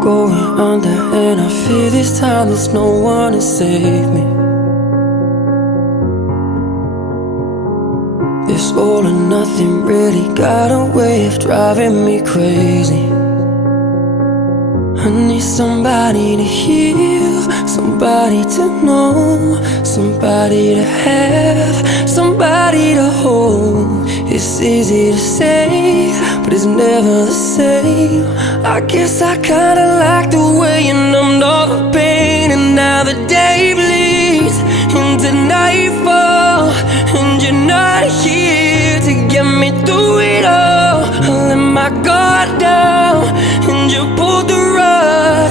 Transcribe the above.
going under, and I fear this time there's no one to save me. This all or nothing really got a way of driving me crazy. I need somebody to heal, somebody to know, somebody to have, somebody to hold. It's easy to say, but it's never the same. I guess I kinda like the way you numbed all the pain, and now the day bleeds into nightfall, and you're not here to get me through it all. I let my guard down, and you pulled the rug